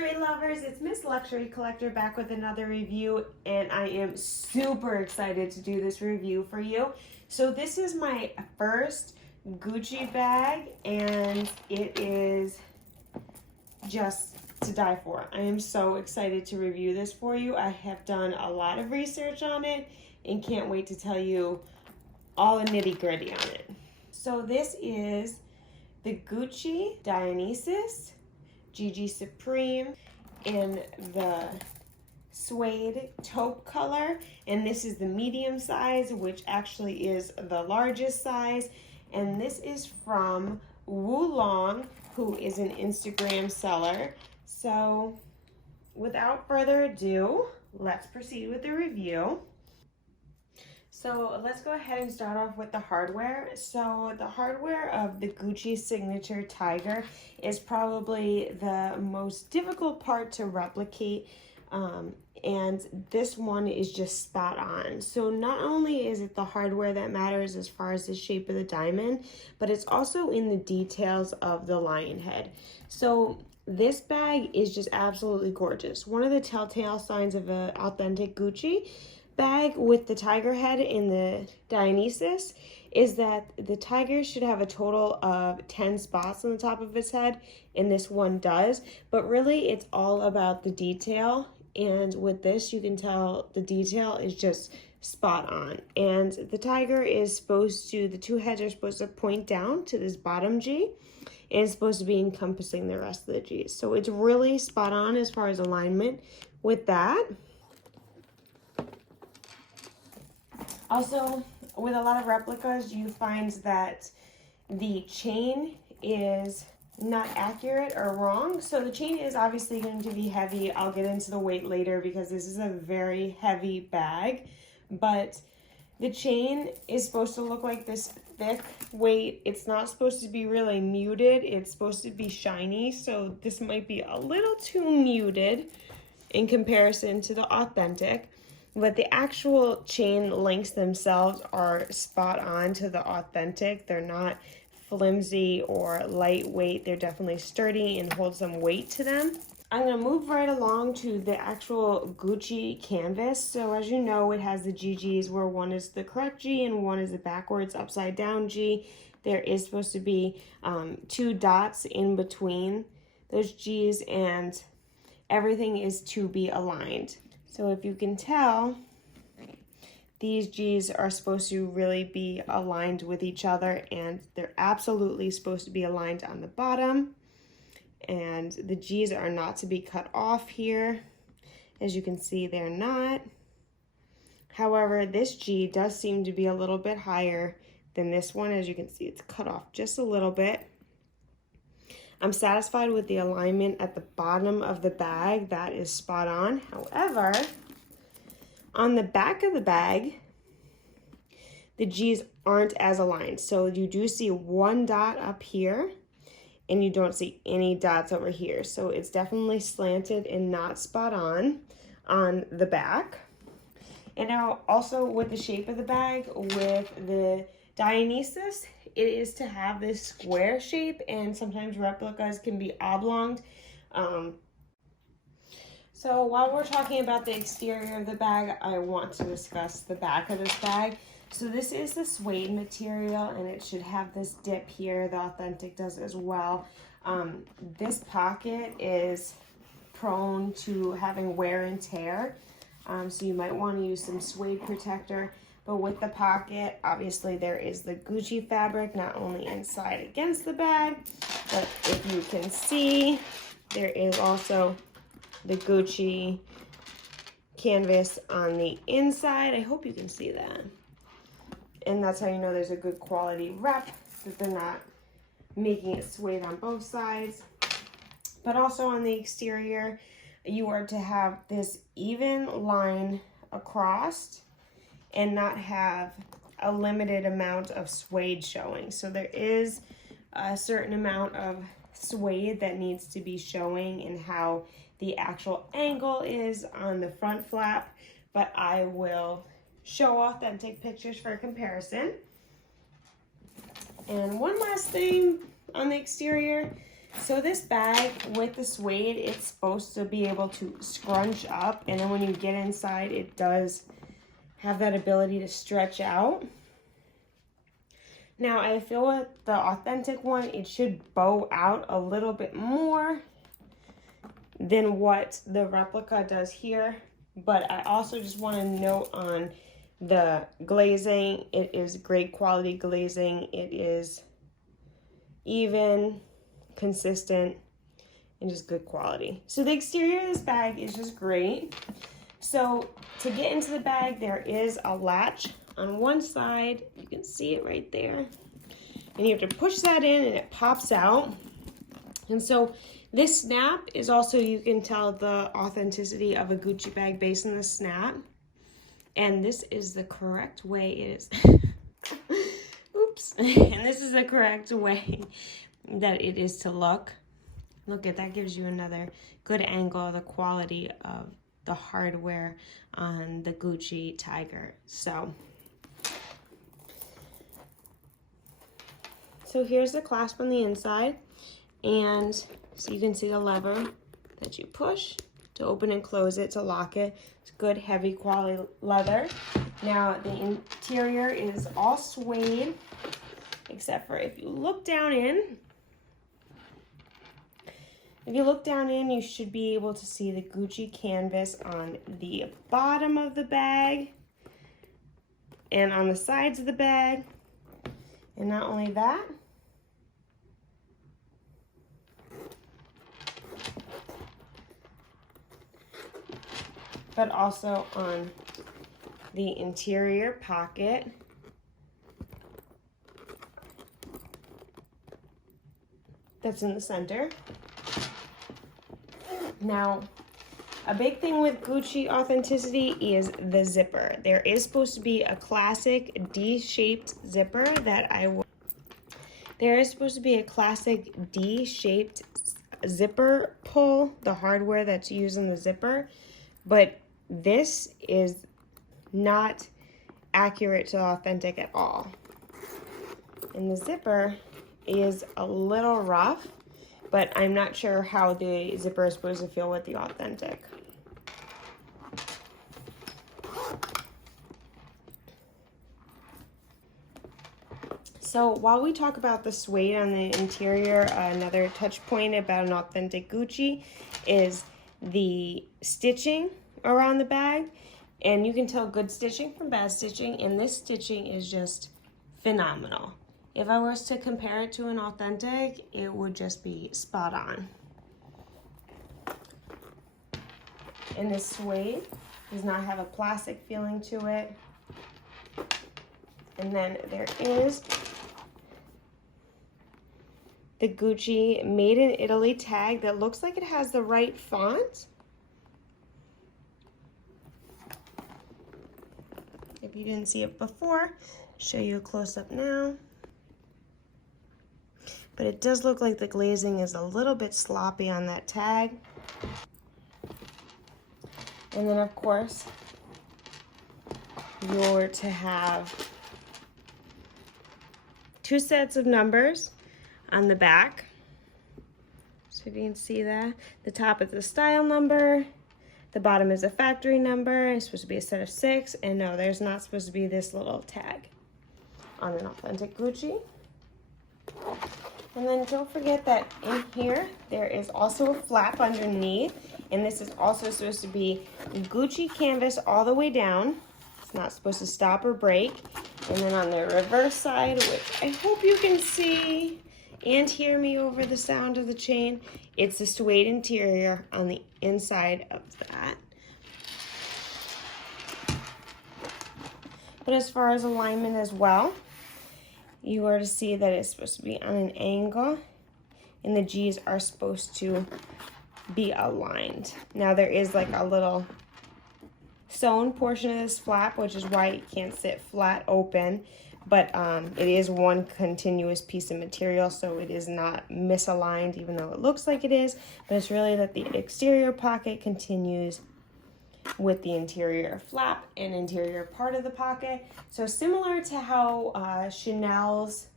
luxury lovers, it's Miss Luxury Collector back with another review, and I am super excited to do this review for you. So this is my first Gucci bag, and it is just to die for. I am so excited to review this for you. I have done a lot of research on it and can't wait to tell you all the nitty-gritty on it. So this is the Gucci Dionysus GG Supreme in the suede taupe color, and this is the medium size, which actually is the largest size, and this is from Wulong, who is an Instagram seller. So without further ado, let's proceed with the review. So let's go ahead and start off with the hardware. So the hardware of the Gucci Signature Tiger is probably the most difficult part to replicate, and this one is just spot on. So not only is it the hardware that matters as far as the shape of the diamond, but it's also in the details of the lion head. So this bag is just absolutely gorgeous. One of the telltale signs of an authentic Gucci bag with the tiger head in the Dionysus is that the tiger should have a total of 10 spots on the top of its head, and this one does, but really it's all about the detail, and with this you can tell the detail is just spot on. And the tiger is supposed to, the two heads are supposed to point down to this bottom G, and it's supposed to be encompassing the rest of the G's. So it's really spot on as far as alignment with that. Also, with a lot of replicas, you find that the chain is not accurate or wrong. So the chain is obviously going to be heavy. I'll get into the weight later because this is a very heavy bag. But the chain is supposed to look like this thick weight. It's not supposed to be really muted. It's supposed to be shiny. So this might be a little too muted in comparison to the authentic. But the actual chain links themselves are spot on to the authentic. They're not flimsy or lightweight. They're definitely sturdy and hold some weight to them. I'm going to move right along to the actual Gucci canvas. So as you know, it has the GGs where one is the correct G and one is the backwards upside down G. There is supposed to be 2 dots in between those G's, and everything is to be aligned. So if you can tell, these G's are supposed to really be aligned with each other, and they're absolutely supposed to be aligned on the bottom. And the G's are not to be cut off here. As you can see, they're not. However, this G does seem to be a little bit higher than this one. As you can see, it's cut off just a little bit. I'm satisfied with the alignment at the bottom of the bag. That is spot on. However, on the back of the bag, the G's aren't as aligned. So you do see 1 dot up here, and you don't see any dots over here. So it's definitely slanted and not spot on the back. And now also with the shape of the bag, with the Dionysus, it is to have this square shape, and sometimes replicas can be oblonged. So while we're talking about the exterior of the bag, I want to discuss the back of this bag. So this is the suede material, and it should have this dip here. The authentic does as well. This pocket is prone to having wear and tear, so you might want to use some suede protector. But with the pocket, obviously there is the Gucci fabric, not only inside against the bag, but if you can see, there is also the Gucci canvas on the inside. I hope you can see that. And that's how you know there's a good quality rep, that they're not making it suede on both sides. But also on the exterior, you are to have this even line across and not have a limited amount of suede showing. So there is a certain amount of suede that needs to be showing in how the actual angle is on the front flap, but I will show authentic pictures for comparison. And one last thing on the exterior, So this bag with the suede, it's supposed to be able to scrunch up, and then when you get inside, it does have that ability to stretch out. Now, I feel with the authentic one, it should bow out a little bit more than what the replica does here. But I also just want to note on the glazing, it is great quality glazing. It is even, consistent, and just good quality. So the exterior of this bag is just great. So to get into the bag, there is a latch on one side. You can see it right there. And you have to push that in and it pops out. And so this snap is also, you can tell the authenticity of a Gucci bag based on the snap. And this is the correct way it is. Oops. And this is the correct way that it is to look. Look at that, gives you another good angle of the quality of the hardware on the Gucci Tiger. So here's the clasp on the inside, and so you can see the lever that you push to open and close it, to lock it. It's good, heavy quality leather. Now the interior is all suede, except for if you look down in. If you look down in, you should be able to see the Gucci canvas on the bottom of the bag and on the sides of the bag. And not only that, but also on the interior pocket. That's in the center. Now, a big thing with Gucci authenticity is the zipper. There is supposed to be a classic D-shaped zipper that there is supposed to be a classic D-shaped zipper pull, the hardware that's used in the zipper, but this is not accurate to authentic at all. And the zipper is a little rough, but I'm not sure how the zipper is supposed to feel with the authentic. So while we talk about the suede on the interior, another touch point about an authentic Gucci is the stitching around the bag. And you can tell good stitching from bad stitching, and this stitching is just phenomenal. If I was to compare it to an authentic, it would just be spot on. And this suede does not have a plastic feeling to it. And then there is the Gucci Made in Italy tag that looks like it has the right font. If you didn't see it before, show you a close-up now. But it does look like the glazing is a little bit sloppy on that tag. And then of course, you're to have 2 sets of numbers on the back. So if you can see that, the top is the style number, the bottom is a factory number. It's supposed to be a set of 6, and no, there's not supposed to be this little tag on an authentic Gucci. And then don't forget that in here, there is also a flap underneath, and this is also supposed to be Gucci canvas all the way down. It's not supposed to stop or break. And then on the reverse side, which I hope you can see and hear me over the sound of the chain, it's the suede interior on the inside of that. But as far as alignment as well, you are to see that it's supposed to be on an angle, and the G's are supposed to be aligned. Now there is like a little sewn portion of this flap, which is why it can't sit flat open, but it is one continuous piece of material, so it is not misaligned, even though it looks like it is. But it's really that the exterior pocket continues with the interior flap and interior part of the pocket. So similar to how Chanel's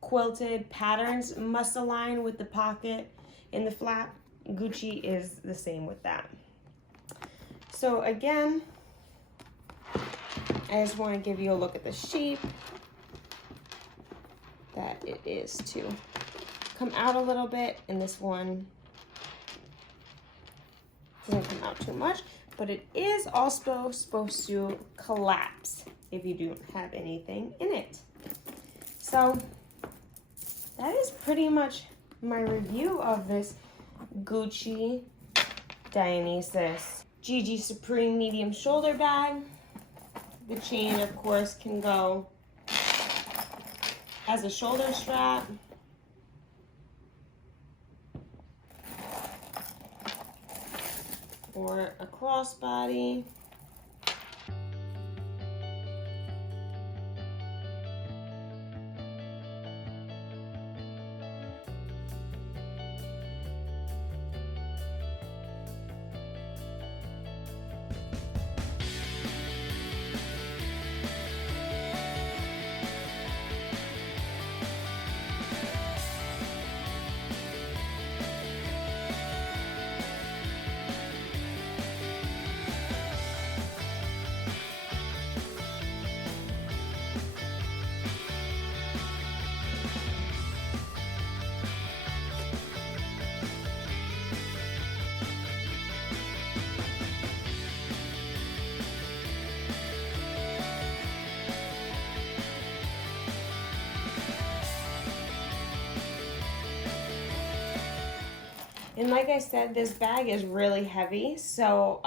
quilted patterns must align with the pocket in the flap. Gucci is the same with that. So again, I just want to give you a look at the shape that it is to come out a little bit, and this one doesn't come out too much, but it is also supposed to collapse if you don't have anything in it. So that is pretty much my review of this Gucci Dionysus GG Supreme medium shoulder bag. The chain, of course, can go as a shoulder strap, or a crossbody. And like I said, this bag is really heavy, so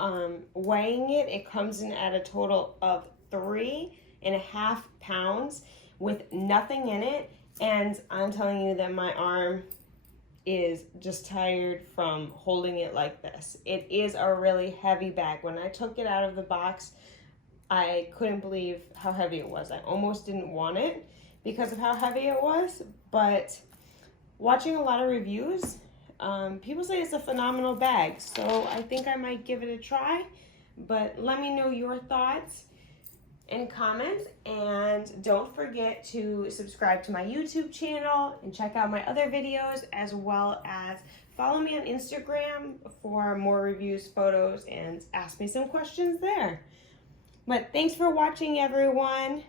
weighing it, it comes in at a total of 3.5 pounds with nothing in it. And I'm telling you that my arm is just tired from holding it like this. It is a really heavy bag. When I took it out of the box, I couldn't believe how heavy it was. I almost didn't want it because of how heavy it was, but watching a lot of reviews, people say it's a phenomenal bag, so I think I might give it a try. But let me know your thoughts and comments, and don't forget to subscribe to my YouTube channel and check out my other videos, as well as follow me on Instagram for more reviews, photos, and ask me some questions there. But thanks for watching, everyone.